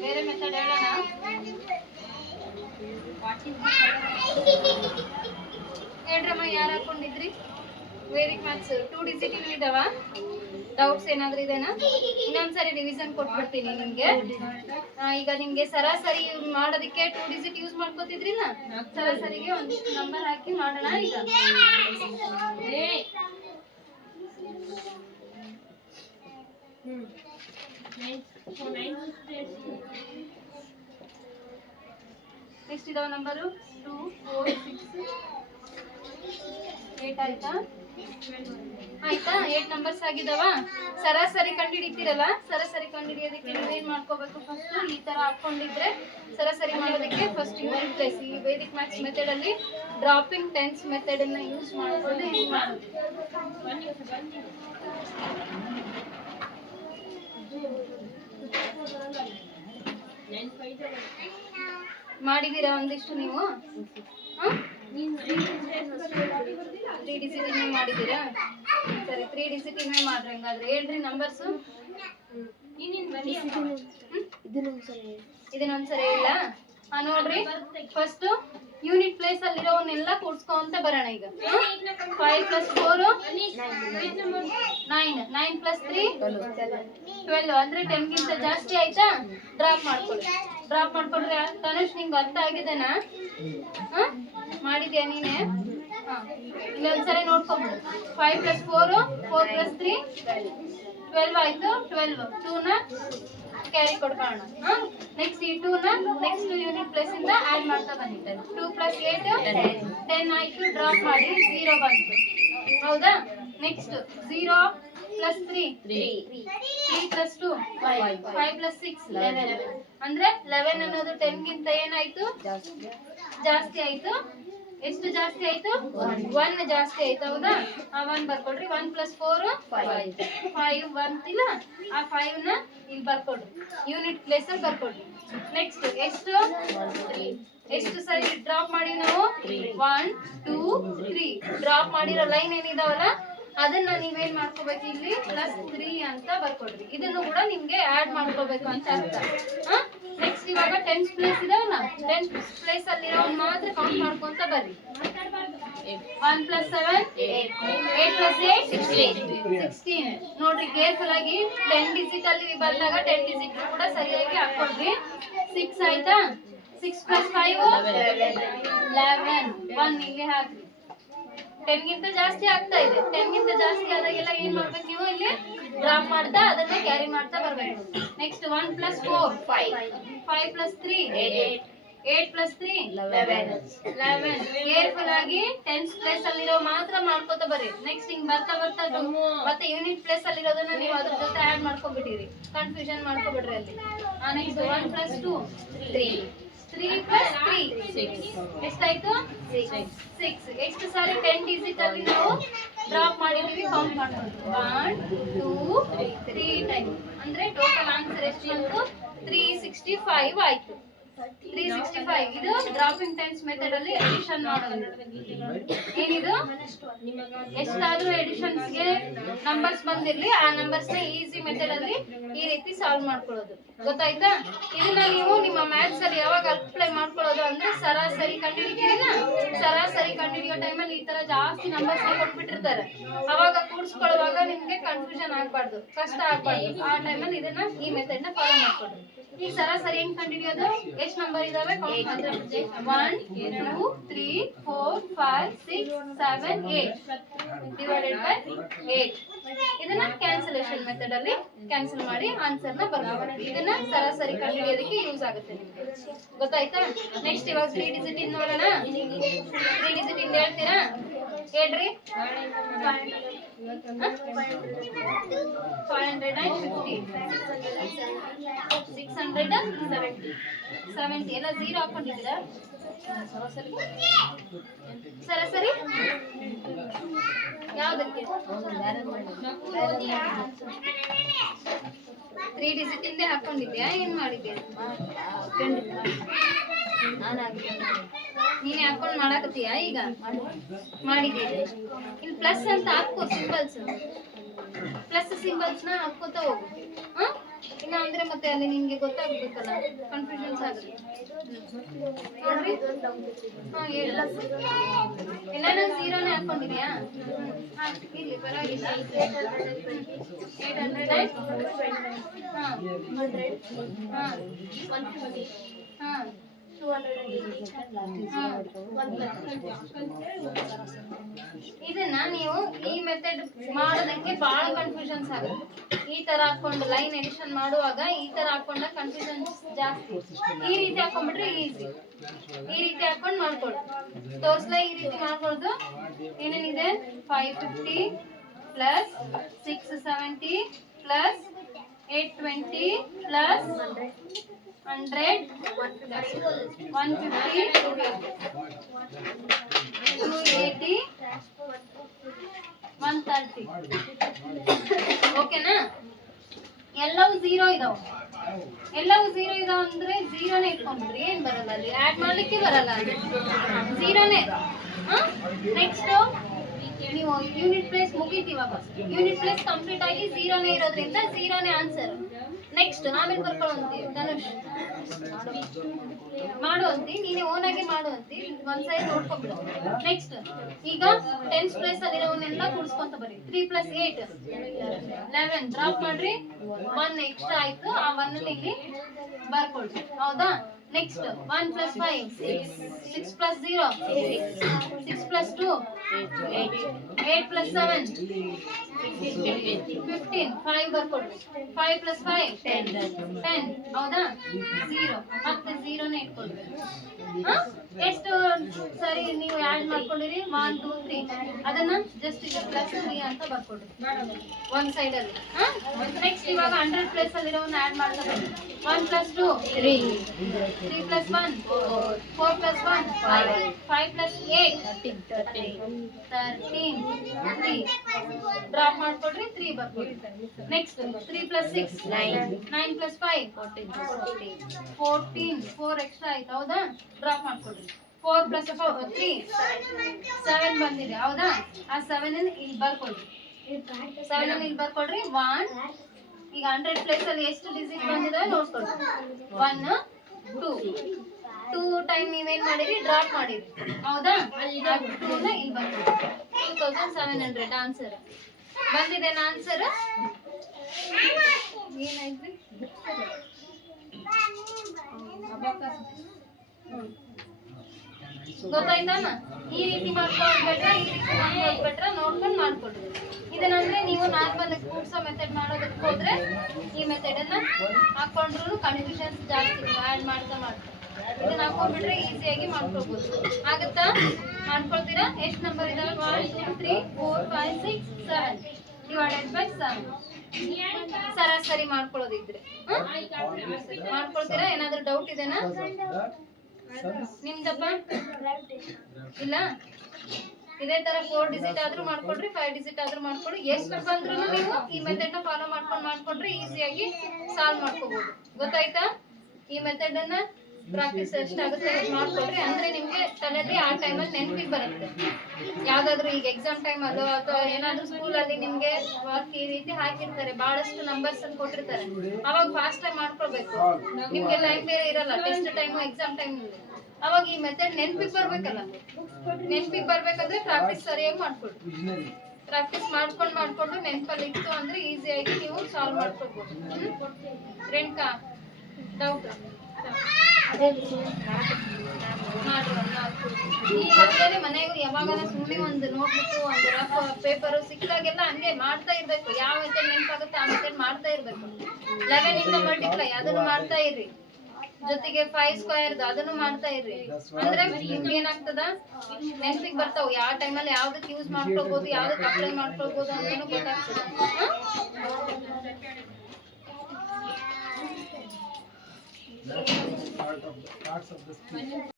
ಬೇರೆ ಮೆಥಡ್ ಹೇಳೋಣ? ಹೇಳ್ರಮ್ಮ ಯಾರು ಹಾಕೊಂಡಿದ್ರಿ? ವೇದಿಕ್ ಮ್ಯಾಥ್ಸ್ ಟೂ ಡಿಜಿಟ್ ಇನ್ನು ಇದಾವ? ಡೌಟ್ಸ್ ಏನಾದ್ರೂ ಇದೆನಾ? ಇನ್ನೊಂದ್ಸರಿ ರಿವಿಷನ್ ಕೊಟ್ಬಿಡ್ತೀನಿ ನಿಮ್ಗೆ. ಈಗ ನಿಮಗೆ ಸರಾಸರಿ ಮಾಡೋದಕ್ಕೆ ಟೂ ಡಿಜಿಟ್ ಯೂಸ್ ಮಾಡ್ಕೋತಿದ್ರಿಲ್ಲ? ಸರಾಸರಿಗೆ ಒಂದಿಷ್ಟು ನಂಬರ್ ಹಾಕಿ ಮಾಡೋಣ ಈಗ. ಎಷ್ಟು ಇದಾವ number two four six eight ಆಯ್ತಾ? ಆಯ್ತಾ? ಏಟ್ ನಂಬರ್ಸ್ ಆಗಿದಾವ. ಸರಾಸರಿ ಕಂಡುಹಿಡಿತೀರಲ್ಲ? ಸರಾಸರಿ ಕಂಡುಹಿಡಿಯೋದಕ್ಕೆ ನೀವೇನ್ ಮಾಡ್ಕೋಬೇಕು ಫಸ್ಟ್ ಈ ತರ ಹಾಕೊಂಡಿದ್ರೆ ಸರಾಸರಿ ಮಾಡೋದಕ್ಕೆ ಫಸ್ಟ್ ಯೂನಿಟ್ ಪ್ಲೇಸ್ ಈ ವೇದಿಕ್ ಮ್ಯಾಥ್ಸ್ ಮೆಥಡ್ ಅಲ್ಲಿ ಡ್ರಾಪಿಂಗ್ ಟೆನ್ಸ್ ಮೆಥಡ್ ಅನ್ನ ಯೂಸ್ ಮಾಡ್ಕೊಂಡು ಹೆಂಗ್ ಮಾಡೋದು ಮಾಡಿದೀರಾ ಒಂದಿಷ್ಟು ನೀವು? ತ್ರೀ ಡಿಸಿಟ್ ಇನ್ನೇ ಮಾಡಿದ್ದೀರಾ ಸರಿ ತ್ರೀ ಡಿಸಿಟ್ ಇನ್ನೇ ಮಾಡ್ರಿ ಹಂಗಾದ್ರೆ. ಹೇಳ್ರಿ ನಂಬರ್ಸು ಇದನ್ನೊಂದ್ಸರಿ ಇಲ್ಲ ಹಾ ನೋಡ್ರಿ. ಫಸ್ಟ್ ಯೂನಿಟ್ ಪ್ಲೇಸ್ ಅಲ್ಲಿರೋವನ್ನೆಲ್ಲ ಕೂಡ್ಸ್ಕೊಂತ ಬರೋಣ ಈಗ. Five plus four nine nine plus three twelve ಅಂದ್ರೆ ಟೆನ್ ಗಿಂತ ಜಾಸ್ತಿ ಆಯ್ತಾ? ಡ್ರಾಪ್ ಮಾಡ್ಕೊಳ್ಳಿ ಡ್ರಾಪ್ ಮಾಡ್ಕೊಂಡ್ರೆ ತನುಷ್ ನಿಂಗೆ ಅರ್ಥ ಆಗಿದೆನಾ? ಮಾಡಿದ್ಯಾ ನೀನೆ? ಹಾ. ಇಲ್ಲೊಂದ್ಸರಿ ನೋಡ್ಕೊಂಬಿಡು. Five plus four four plus three twelve ಆಯ್ತು? ಟ್ವೆಲ್ವ್ ಟೂನ ಕ್ಯಾರಿ ಕೊಡ್ಕೊಳ್ಳೋಣ ನೆಕ್ಸ್ಟ್ ಈ ಟೂನ ನೆಕ್ಸ್ಟ್ ಯೂನಿಟ್ ಪ್ಲಸ್ ಇಂದ ಆಡ್ ಮಾಡ್ತಾ ಬಂದಿದ್ದೇನೆ ಟೂ ಪ್ಲಸ್ ಏಟ್ ಟೆನ್ ಆಯ್ತು ಡ್ರಾಪ್ ಮಾಡಿ ಝೀರೋ ಬಂತು. ಹೌದಾ? Next zero plus three three plus two five plus six eleven ಅಂದ್ರೆ ಲೆವೆನ್ ಅನ್ನೋದು ಟೆನ್ ಗಿಂತ ಏನಾಯ್ತು? ಜಾಸ್ತಿ ಆಯ್ತು. ಎಷ್ಟು ಜಾಸ್ತಿ ಆಯ್ತು? ಒನ್ ಜಾಸ್ತಿ ಆಯ್ತು, ಹೌದಾ? ಒನ್ ಬರ್ಕೊಡ್ರಿ. ಒನ್ ಪ್ಲಸ್ ಫೋರ್ ಫೈವ್ ಬಂತಿಲ್ಲ. ಆ ಫೈವ್ನ ಇಲ್ಲಿ ಬರ್ಕೊಡ್ರಿ ಯೂನಿಟ್ ಪ್ಲೇಸ್ ಅಲ್ಲಿ ಬರ್ಕೊಡ್ರಿ. ನೆಕ್ಸ್ಟ್ ಎಷ್ಟು? ಎಷ್ಟು ಸರಿ ಡ್ರಾಪ್ ಮಾಡಿ ನಾವು? ಒನ್ ಟೂ ತ್ರೀ ಡ್ರಾಪ್ ಮಾಡಿರೋ ಲೈನ್ ಏನಿದಾವಲ್ಲ, ಅದನ್ನ ನೀವೇನ್ ಮಾಡ್ಕೋಬೇಕು ಇಲ್ಲಿ? ಪ್ಲಸ್ ತ್ರೀ ಅಂತ ಬರ್ಕೊಡ್ರಿ. ಇದನ್ನು ಕೂಡ ನಿಮ್ಗೆ ಆಡ್ ಮಾಡ್ಕೋಬೇಕು ಅಂತ ಅರ್ಥ. ನೆಕ್ಸ್ಟ್ ಇವಾಗ ಟೆಂತ್ ಪ್ಲೇಸ್ ಇದಾವಲ್ಲ? ಟೆಂತ್ ಪ್ಲೇಸ್ ಅಲ್ಲಿರೋನ್ ಮಾತ್ರ ಕೌಂಟ್ ಮಾಡ್ಕೊಂತ ಬರ್ರಿ. One plus seven eight plus eight sixteen ನೋಡ್ರಿ ಕೇರ್ಫುಲ್ ಆಗಿ ಟೆನ್ ಡಿಜಿಟ್ ಅಲ್ಲಿ ಬಂದಾಗ ಟೆನ್ ಡಿಜಿಟ್ ಕೂಡ ಸರಿಯಾಗಿ ಹಾಕೊಡ್ರಿ ಸಿಕ್ಸ್ ಆಯ್ತಾ? Six plus five eleven one ಇಲ್ಲಿ ಹಾಕ್ರಿ. ಟೆನ್ ಗಿಂತ ಜಾಸ್ತಿ ಆಗ್ತಾ ಇದೆ. ಟೆನ್ ಗಿಂತ ಜಾಸ್ತಿ ಆದಾಗೆಲ್ಲ ಏನ್ ಮಾಡ್ಬೇಕು ನೀವು ಇಲ್ಲಿ? ಡ್ರಾಪ್ ಮಾಡ್ತಾ ಅದನ್ನ ಕ್ಯಾರಿ ಮಾಡ್ತಾ ಬರ್ಬೇಕು. Next one plus four five five plus three eight plus three eleven eleven careful ಆಗಿ ಟೆನ್ತ್ ಪ್ಲೇಸ್ ಅಲ್ಲಿರೋ ಮಾತ್ರ ಮಾಡ್ಕೋತಾ ಬರ್ರಿ. ನೆಕ್ಸ್ಟ್ ಹಿಂಗ್ ಬರ್ತಾ ಬರ್ತಾ ಮತ್ತೆ ಯೂನಿಟ್ ಪ್ಲೇಸ್ ಅಲ್ಲಿರೋದನ್ನ ನೀವು ಅದ್ರ ಜೊತೆ ಆಡ್ ಮಾಡ್ಕೊಬಿಟ್ಟಿರಿ. ಕನ್ಫ್ಯೂಷನ್ ಮಾಡ್ಕೊಬಿಡ್ರಿ ಅಲ್ಲಿ. Next one plus two three three plus three ಎಷ್ಟಾಯ್ತು ಸಿಕ್ಸ್ ಎಷ್ಟು ಸಾರಿ ಟೆನ್ ಡಿಜಿಟ್ ಅಲ್ಲಿ ನಾವು ಡ್ರಾಪ್ ಮಾಡಿದೀವಿ ಕೌಂಟ್ ಮಾಡ್ಬೋದು ಒನ್ ಟೂ ತ್ರೀ ಟೈಮ್ ಅಂದ್ರೆ ಟೋಟಲ್ ಆನ್ಸರ್ ಎಷ್ಟು ಬಂತು? ತ್ರೀ ಸಿಕ್ಸ್ಟಿ ಫೈವ್ ಆಯ್ತು. ತ್ರೀ ಸಿಕ್ಸ್ಟಿ ಫೈವ್ ಇದು ಡ್ರಾಪಿಂಗ್ ಟೈಮ್ಸ್ ಮೆಥಡ್ ಅಲ್ಲಿ ಎಡಿಷನ್ ಮಾಡೋದು. ಏನಿದು? ಎಷ್ಟಾದ್ರೂ ಎಡಿಷನ್ಸ್ಗೆ ನಂಬರ್ಸ್ ಬಂದಿರ್ಲಿ, ಆ ನಂಬರ್ಸ್ನ ಈಸಿ ಮೆಥಡ್ ಅಲ್ಲಿ ಈ ರೀತಿ ಸಾಲ್ವ್ ಮಾಡ್ಕೊಳ್ಳೋದು. ಗೊತ್ತಾಯ್ತಾ? ಇದನ್ನ ನೀವು ನಿಮ್ಮ ಮ್ಯಾಥ್ಸ್ ಅಲ್ಲಿ ಯಾವಾಗ ಅಪ್ಲೈ ಮಾಡ್ಕೊಳ್ಳೋದು ಅಂದ್ರೆ ಸರಾಸರಿ ಕಂಡುಹಿಡಿತೀರಿಲ್ಲ ಸರಾಸರಿ ಕಂಡುಹಿಡಿಯೋ ಟೈಮಲ್ಲಿ ಈ ತರ ಜಾಸ್ತಿ ನಂಬರ್ಸ್ ಕೊಟ್ಬಿಟ್ಟಿರ್ತಾರೆ. ಅವಾಗ ಕೂಡಿಸ್ಕೊಳ್ಳುವಾಗ ನಿಮ್ಗೆ ಕನ್ಫ್ಯೂಷನ್ ಆಗ್ಬಾರ್ದು ಕಷ್ಟ ಆಗ್ಬಾರ್ದು. ಆ ಟೈಮಲ್ಲಿ ಇದನ್ನ ಈ ಮೆಥಡ್ನ ಫಾಲೋ ಮಾಡ್ಕೊಡ್ರಿ ಈಗ ಸರಾಸರಿ ಹೆಂಗ್ ಕಂಡಿಡಿಯೋದು? ಎಷ್ಟ್ ನಂಬರ್ ಇದಾವೆ? One two three four five six seven eight divided by eight ಇದನ್ನ ಕ್ಯಾನ್ಸಲೇಷನ್ ಮೆಥಡ್ ಅಲ್ಲಿ ಕ್ಯಾನ್ಸಲ್ ಮಾಡಿ ಆನ್ಸರ್ನ ಬರ್ಬೋದು. ಇದನ್ನ ಸರಾಸರಿ ಕಂಡಿಡಿಯೋದಕ್ಕೆ ಯೂಸ್ ಆಗುತ್ತೆ ನಿಮ್ಗೆ. ಗೊತ್ತಾಯ್ತಾ? ನೆಕ್ಸ್ಟ್ ಇವಾಗ ತ್ರೀ ಡಿಜಿಟ್ ಇನ್ ನೋಡೋಣ. ಹೇಳ್ತೀರಾ? ಹೇಳ್ರಿ. Five hundred and fifty six hundred seventy seventy ಎಲ್ಲ ಝೀರೋ ಹಾಕೊಂಡಿದ್ದೀರಾ? ಸರಾಸರಿ ಯಾವ್ದಕ್ಕೆ? ತ್ರೀ ಡಿಜಿಟ್ ಹಿಂದೆ ಹಾಕೊಂಡಿದ್ಯಾ ಏನ್ ಮಾಡಿದ್ಯಾ ನೀನೇ ಹಾಕೊಂಡ್ ಮಾಡಾಕತ್ತೀಯಾ ಈಗ? ಮಾಡಿದ್ಯಾ ಇಲ್ಲಿ ಪ್ಲಸ್ ಅಂತ ಹಾಕೋ ಸಿಂಬಲ್ಸ್ ಪ್ಲಸ್ ಸಿಂಬಲ್ಸ್ನ ಹಾಕೋತಾ ಹೋಗು. ಇಲ್ಲ ಅಂದ್ರೆ ಮತ್ತೆ ಅಲ್ಲಿ ನಿಮ್ಗೆ ಗೊತ್ತಾಗ್ಬೇಕಲ್ಲ ಕನ್ಫ್ಯೂಷನ್ಸ್ ಆಗುತ್ತೆ ನೋಡ್ರಿ ಹಾ, ಹೇಳು. ಎಲ್ಲ ಝೀರೋನೇ ಹಾಕೊಂಡಿದ್ಯಾ? ಹಾ ಪರವಾಗಿಲ್ಲ. ಹಾ ಹಾ. ಹಾ. ಇದನ್ನ ನೀವು ಈ ಮೆಥಡ್ ಮಾಡೋದಕ್ಕೆ ಬಹಳ ಕನ್ಫ್ಯೂಷನ್ಸ್ ಆಗುತ್ತೆ. ಈ ತರ ಹಾಕೊಂಡು ಲೈನ್ ಎಡಿಷನ್ ಮಾಡುವಾಗ ಈ ತರ ಹಾಕೊಂಡ ಕನ್ಫ್ಯೂಷನ್ಸ್ ಜಾಸ್ತಿ. ಈ ರೀತಿ ಹಾಕೊಂಡ್ಬಿಟ್ರೆ ಈಸಿ ಈ ರೀತಿ ಹಾಕೊಂಡು ಮಾಡ್ಕೊಳ್ಳಿ. ತೋರ್ಸ್ಲ ಈ ರೀತಿ ಮಾಡ್ಕೊಳ್ದು ಏನೇನಿದೆ? Five fifty plus six seventy plus eight twenty plus hundred, one fifty, two eighty, one thirty ಓಕೆನಾ? ಎಲ್ಲವೂ ಝೀರೋ ಇದಾವ. ಎಲ್ಲವೂ ಝೀರೋ ಇದಾವ ಅಂದ್ರೆ ಝೀರೋನೇ ಇಟ್ಕೊಂಡ್ಬಿಡ್ರಿ. ಏನು ಬರಲ್ಲ ಅಲ್ಲಿ? ಆಡ್ ಮಾಡಲಿಕ್ಕೆ ಬರಲ್ಲ ಝೀರೋನೇ ನೆಕ್ಸ್ಟ್ ನೀವು ಯೂನಿಟ್ ಪ್ಲೇಸ್ ಮುಗಿತೀವಾಗ ಯೂನಿಟ್ ಪ್ಲೇಸ್ ಕಂಪ್ಲೀಟ್ ಆಗಿ ಝೀರೋನೇ ಇರೋದ್ರಿಂದ ಝೀರೋನೇ ಆನ್ಸರ್ ನೆಕ್ಸ್ಟ್ ಆಮೇಲೆ ಬರ್ಕೊಳ್ಳುವಂತೀವಿ ಧನುಷ್. ಮಾಡುವಂತಿ ನೀನೇ ಓನ್ ಆಗಿ ಮಾಡುವಂತಿ ಒಂದ್ ಸೈಡ್ ನೋಡ್ಕೊಂಡ್ಬಿಡು. ನೆಕ್ಸ್ಟ್ ಈಗ ಟೆನ್ಸ್ ಪ್ಲೇಸ್ ಅಲ್ಲಿರೋನೆಲ್ಲ ಕೂಡಿಸ್ಕೊಂತ ಬರಿ three plus eight eleven drop ಮಾಡ್ರಿ. ಒನ್ ಎಕ್ಸ್ಟ್ರಾ ಆಯ್ತು, ಆ ಒನ್ ಇಲ್ಲಿ ಬರ್ಕೊಳ್ರಿ. ಹೌದಾ? Next one plus five six six plus zero six plus two eight plus seven fifteen five ಬರ್ಕೊಡ್ರಿ five plus five ten ten ಹೌದಾ zero ಮತ್ತೆ ಝೀರೋನೇ ಇಟ್ಕೊಳ್ರಿ ಹಾ? ಎಷ್ಟು ಸರಿ ನೀವು ಆ್ಯಡ್ ಮಾಡ್ಕೊಂಡಿರಿ? ಒನ್ ಟೂ ತ್ರೀ ಅದನ್ನ ಜಸ್ಟ್ ಈಗ ಪ್ಲಸ್ ತ್ರೀ ಅಂತ ಬರ್ಕೊಡಿ. ಒಂದ್ ಸೈಡ್ ಅಲ್ಲಿ. ನೆಕ್ಸ್ಟ್ ಇವಾಗ ಹಂಡ್ರೆಡ್ ಪ್ಲೇಸ್ ಅಲ್ಲಿರೋನ್ನ ಆ್ಯಡ್ ಮಾಡ್ತಾ ಬನ್ನಿ one plus two three three plus one four plus one five plus eight thirteen three drop ಮಾಡ್ಕೊಡ್ರಿ three ಬರ್ಕೊಡ್ರಿ. Next three plus six nine nine plus five fourteen four extra ಆಯ್ತು ಹೌದಾ? Drop ಮಾಡ್ಕೊಡ್ರಿ four plus three seven ಬಂದಿದೆ, ಹೌದಾ? ಆ seven ಇಲ್ಲಿ ಬರ್ಕೊಡ್ರಿ. Seven ಇಲ್ಲಿ ಬರ್ಕೊಡ್ರಿ. ಒನ್ ಈಗ ಹಂಡ್ರೆಡ್ ಪ್ಲೇಸ್ ಅಲ್ಲಿ ಎಷ್ಟು ಡಿಜಿಟ್ ಬಂದಿದೆ ನೋಡ್ಕೊಡ್ರಿ ಒನ್ ಟೂ ಟೂ ಟೈಮ್ ನೀವೇನ್ ಮಾಡಿರಿ? ಡ್ರಾಪ್ ಮಾಡಿರಿ. ಹೌದಾ? ಟೂನ ಇಲ್ಲಿ ಬರ್ಕೊಡ್ರಿ. Two thousand seven hundred answer ಬಂದಿದೆ ಆನ್ಸರ್ ಏನಾಯ್ತ್ರಿ ಗೊತ್ತಾಯ್ತಾನ? ಈ ರೀತಿ ಮಾಡ್ಕೊಳ್ಬೇಡ್ರ ಈ ರೀತಿ ಮಾಡ್ಕೊಳ್ಬೇಡ್ರ ನೋಡ್ಕೊಂಡು ಮಾಡ್ಕೊಡ್ರಿ. ಇದನ್ನಂದ್ರೆ ನೀವು ನಾರ್ಮಲ್ ಕೂಡ್ಸೋ ಮೆಥಡ್ ಮಾಡೋದಕ್ಕೆ ಹೋದ್ರೆ ಈ ಮೆಥಡ್ ಅನ್ನ ಹಾಕೊಂಡ್ರು ಕನ್ಫ್ಯೂಷನ್ಸ್ ಜಾಸ್ತಿ ಆ್ಯಡ್ ಮಾಡ್ತಾ ಮಾಡ್ತಾರೆ ಇದನ್ನ ಹಾಕೊಂಡ್ಬಿಟ್ರೆ ಈಸಿಯಾಗಿ ಮಾಡ್ಕೊಬೋದು. ಆಗುತ್ತಾ? ಮಾಡ್ಕೊಳ್ತೀರಾ? ಎಷ್ಟು ನಂಬರ್ ಇದಾವೆ? One two three four five six seven divided by seven ಸರಾಸರಿ ಮಾಡ್ಕೊಳ್ಳೋದಿದ್ರೆ? ಮಾಡ್ಕೊಳ್ತೀರಾ? ಏನಾದ್ರೂ ಡೌಟ್ ಇದೆನಾ? ನಿಮ್ದಪ್ಪ ಇಲ್ಲ? ಇದೇ ತರ ಫೋರ್ ಡಿಜಿಟ್ ಆದ್ರೂ ಮಾಡ್ಕೊಡ್ರಿ ಫೈವ್ ಡಿಜಿಟ್ ಆದ್ರೂ ಮಾಡ್ಕೊಡ್ರಿ ಎಷ್ಟು ಬಂದ್ರು ನೀವು ಈ ಮೆಥಡ್ನ ಫಾಲೋ ಮಾಡ್ಕೊಂಡು ಮಾಡ್ಕೊಂಡ್ರೆ ಈಸಿಯಾಗಿ ಸಾಲ್ವ್ ಮಾಡ್ಕೋಬಹುದು ಗೊತ್ತಾಯ್ತಾ? ಈ ಮೆಥಡ್ ಅನ್ನ ಪ್ರಾಕ್ಟೀಸ್ ಎಷ್ಟಾಗುತ್ತೆ ಅಷ್ಟು ಮಾಡ್ಕೊಡ್ರಿ ಅಂದ್ರೆ ನಿಮ್ಗೆ ತಲೆಯಲ್ಲಿ ಆ ಟೈಮಲ್ಲಿ ನೆನಪಿಗೆ ಬರುತ್ತೆ. ಯಾವ್ದಾದ್ರು ಈಗ ಎಕ್ಸಾಮ್ ಟೈಮ್ ಅದು ಅಥವಾ ಏನಾದ್ರೂ ಸ್ಕೂಲ್ ಅಲ್ಲಿ ನಿಮ್ಗೆ ವರ್ಕ್ ಈ ರೀತಿ ಹಾಕಿರ್ತಾರೆ ಬಹಳಷ್ಟು ನಂಬರ್ಸ್ ಅನ್ನು ಕೊಟ್ಟಿರ್ತಾರೆ. ಅವಾಗ ಫಾಸ್ಟ್ ಟೈಮ್ ಮಾಡ್ಕೊಳ್ಬೇಕು. ನಿಮ್ಗೆ ಲೈಫ್ ಬೇರೆ ಇರಲ್ಲ ಟೆಸ್ಟ್ ಟೈಮು ಎಕ್ಸಾಮ್ ಟೈಮ್ ಅವಾಗ ಈ ಮೆಥಡ್ ನೆನ್ಪಿಗೆ ಬರ್ಬೇಕಲ್ಲ. ನೆನ್ಪಿಗೆ ಬರ್ಬೇಕಂದ್ರೆ ಪ್ರಾಕ್ಟೀಸ್ ಸರಿಯಾಗಿ ಮಾಡ್ಕೊಡ್ರಿ ಪ್ರಾಕ್ಟೀಸ್ ಮಾಡ್ಕೊಂಡು ಮಾಡ್ಕೊಂಡು ನೆನಪಲ್ಲಿ ಇತ್ತು ಅಂದ್ರೆ ಈಸಿಯಾಗಿ ನೀವು ಸಾಲ್ವ್ ಮಾಡ್ಕೊಳ್ಬೋದು. ರೇಣುಕಾ ಡೌಟ್ ಮಾಡ್ರಿ ಮನೆಗೂ ಯಾವಾಗನ ಸುಮ್ಮನೆ ಒಂದು ನೋಟ್ಬುಕ್ ಒಂದು ಪೇಪರ್ ಸಿಕ್ಕಾಗೆಲ್ಲ ಹಂಗೆ ಮಾಡ್ತಾ ಇರ್ಬೇಕು. ಯಾವ ಮೆಥಡ್ ನೆನಪಾಗುತ್ತೆ ಆ ಮಾಡ್ತಾ ಇರ್ಬೇಕು. ಲೆವೆನ್ ಇಂದ ಮಲ್ಟಿಪ್ಲೈ ಅದನ್ನು ಮಾಡ್ತಾ ಇರ್ರಿ ಜೊತೆಗೆ ಫೈವ್ ಸ್ಕ್ವೇರ್ ಅದನ್ನು ಮಾಡ್ತಾ ಇರ್ರಿ ಅಂದ್ರೆ ನಿಮ್ಗೆ ಏನಾಗ್ತದ ನೆನ್ಪಿಗೆ ಬರ್ತಾವ. ಯಾವ ಟೈಮಲ್ಲಿ ಯಾವ್ದಕ್ಕೆ ಯೂಸ್ ಮಾಡ್ಕೊಳ್ಬೋದು, ಯಾವ್ದಕ್ಕೆ ಅಪ್ಲೈ ಮಾಡ್ಕೊಳ್ಬೋದು ಅಂತಾನು ಗೊತ್ತಾಗ್ತದ. part of the parts of the speech.